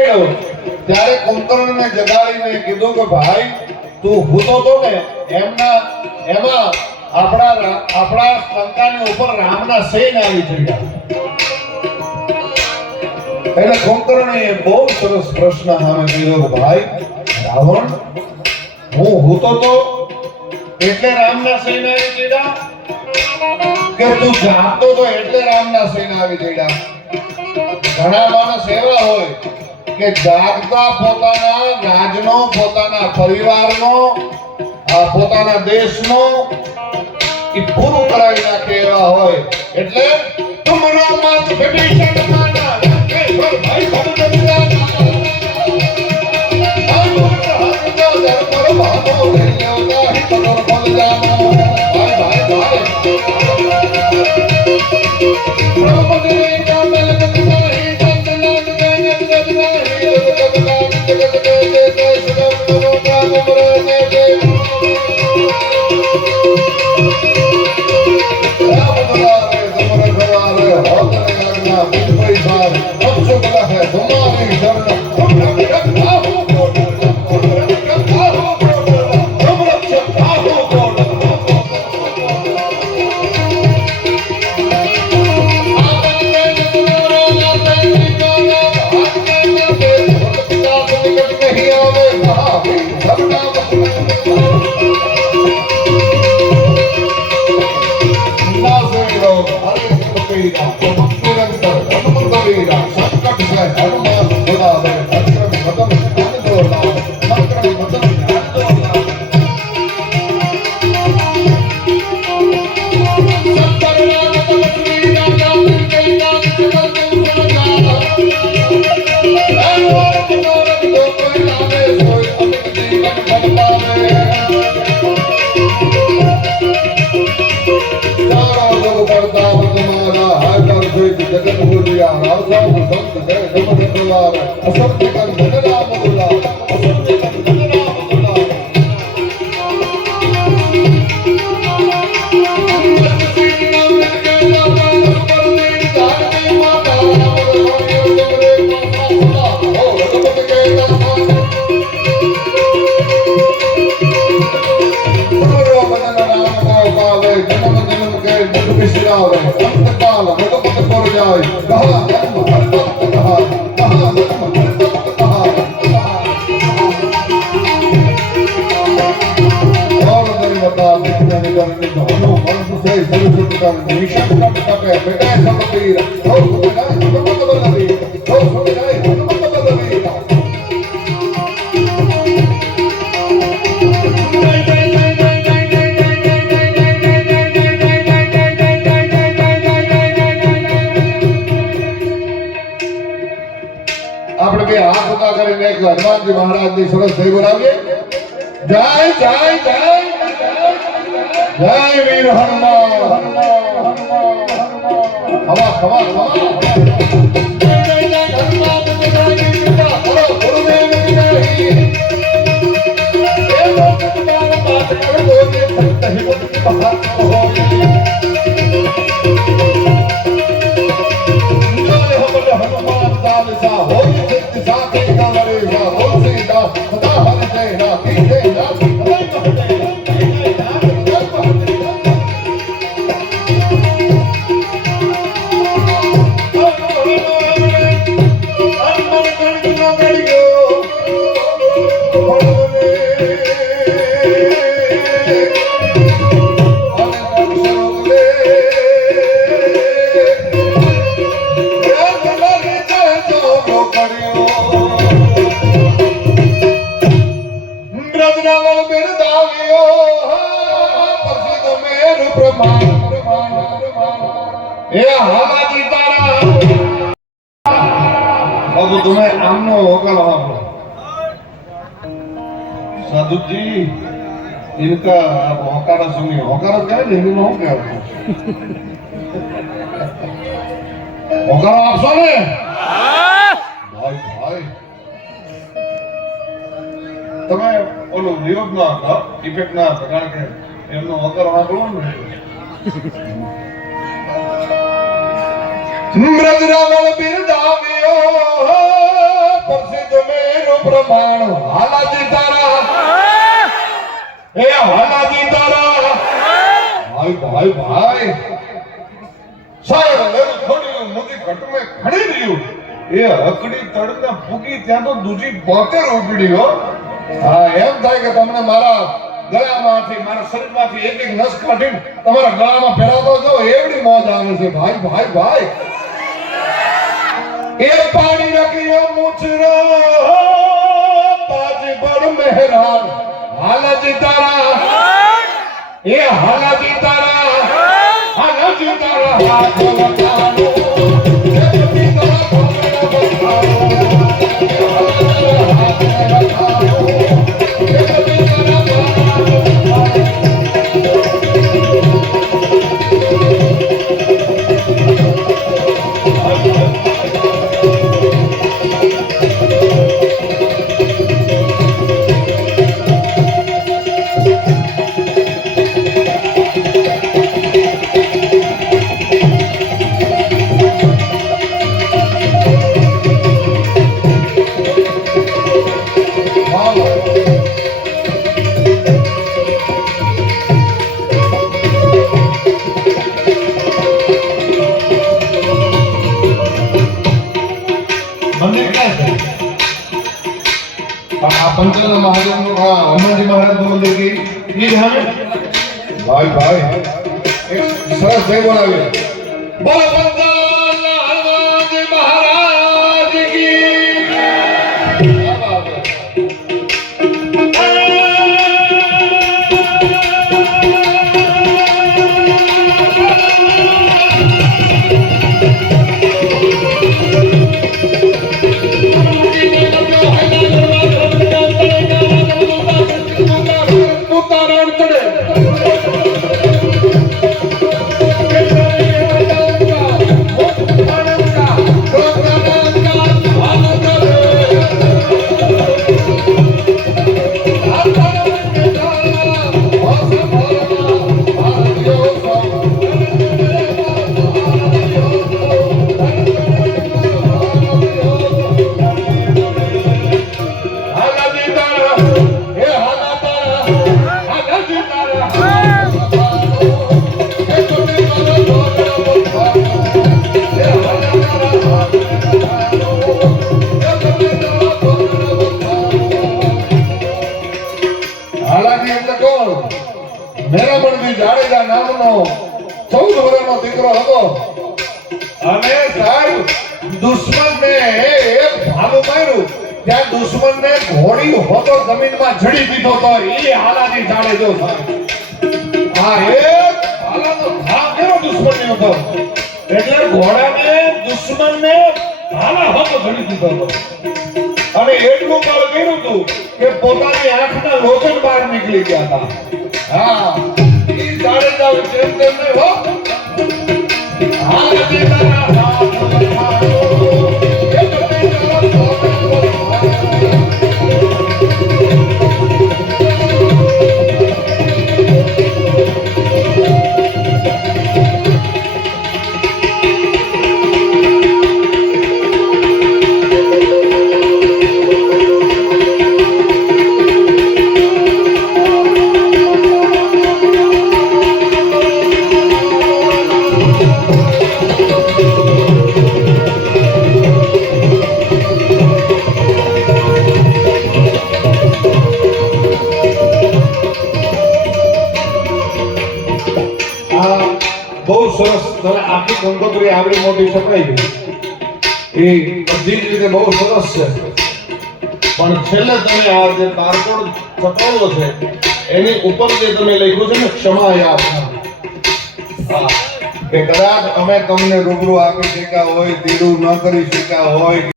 ત્યારે કુંભકર્ણને જગાડીને કીધું કે ભાઈ તું ભૂતો તો ને એમાં આપણા લંકાની ઉપર રામના સેન આવી ચડ્યા. એટલે કુંભકર્ણે બહુ સરસ પ્રશ્ન સામે કર્યો કે ભાઈ રાવણ હું ભૂતો તો એટલે રામના સેન આવી ચડ્યા કે તું જાગતો તો એટલે રામના સેન આવી ચડ્યા? ઘણા માણસ એવા હોય કે જાગતા પોતાના રાજનો, પોતાના પરિવારનો, પોતાના દેશનો એ પૂરું કરાવી નાખે એવા હોય. એટલે તુમરા માત વિભીષણ માના કે ભાઈ સમજતા હનુમાનજી મહારાજ ની સરસ થઈ બોલાવીએ. જય જય જય જય વીર હનુમાન. હવા હવા હવા साधु जी इनका आप होकारा सुनिए. होकारा क्या है? हिंदी में हो क्या होकारा आप सुने भाई भाई તમે ઓલું વિરોધ ના હતા ઇફેક્ટ ના હતા કારણ કે એમનો હોકારો સાંભળવો ને. મૃગરાવળ બિરદાવ્યો પરસે પ્રમાણ હાલાજી તારા એ હાલાજી તારા ભાઈ ભાઈ ભાઈ સાર લેવું થોડી મોટી ઘટમે ખડી રહ્યું એ હકડી તડકા ફૂકી ત્યાં તો દૂજી બોતેર ઉગડી હો હા એમ થાય કે તમને મારા ગળામાંથી મારા શરીરમાંથી એક એક નસ કાઢીને તમારા ગળામાં ફેરવતો જો એવડી મોજ આવે છે ભાઈ ભાઈ ભાઈ એ પાણી રખિયો મુચરો પાજ પર મહેરાન હાલાજી તારા એ હાલાજી તારા હાલાજી તારા હાથ વટાનો એ બધી તારા ભોગડા બતાવો હાથ વટાનો એ બધી તારા पंचल महादेव हनुमान जी महाराज मंदिर की ये है भाई भाई एक सरस जय बोलावे बोलो पंचल हनुमान जी महाराज की क्या बात है જાડેજા નામનો 14 વર્ષનો દીકરો હતો અને સાહેબ દુશ્મનને એક ભાલું માર્યું ત્યાં દુશ્મનને ઘોડી હોતો જમીનમાં જડી દીધો તો એ હાલાજી જાડેજો સાહેબ આ એક ભાલાનો ઘા કેવો દુશ્મનની ઉપર એટલે ઘોડાને દુશ્મનને ભાલા હોતો જડી દીધો હતો અને એટલું કાળ કર્યું હતું કે પોતાની આંખના લોચન બહાર નીકળી ગયા હતા હા જાડેજા જેમ તેમ નહીં હો હાલાજી તારા હાથ વટાનો એ બધી તારા ભોગડા સરસ તમે આખી કંકોત્રી આવડી મોટી છપાઈ ગઈ એ બધી જ રીતે બહુ સરસ છે પણ છેલ્લે તમે આ જે બારકોડ છપાવ્યો છે એની ઉપર જે તમે લખ્યું છે ને ક્ષમાયાપ હા કે કદાચ અમે તમને રૂબરૂ આપી શક્યા હોય દીડું ન કરી શક્યા હોય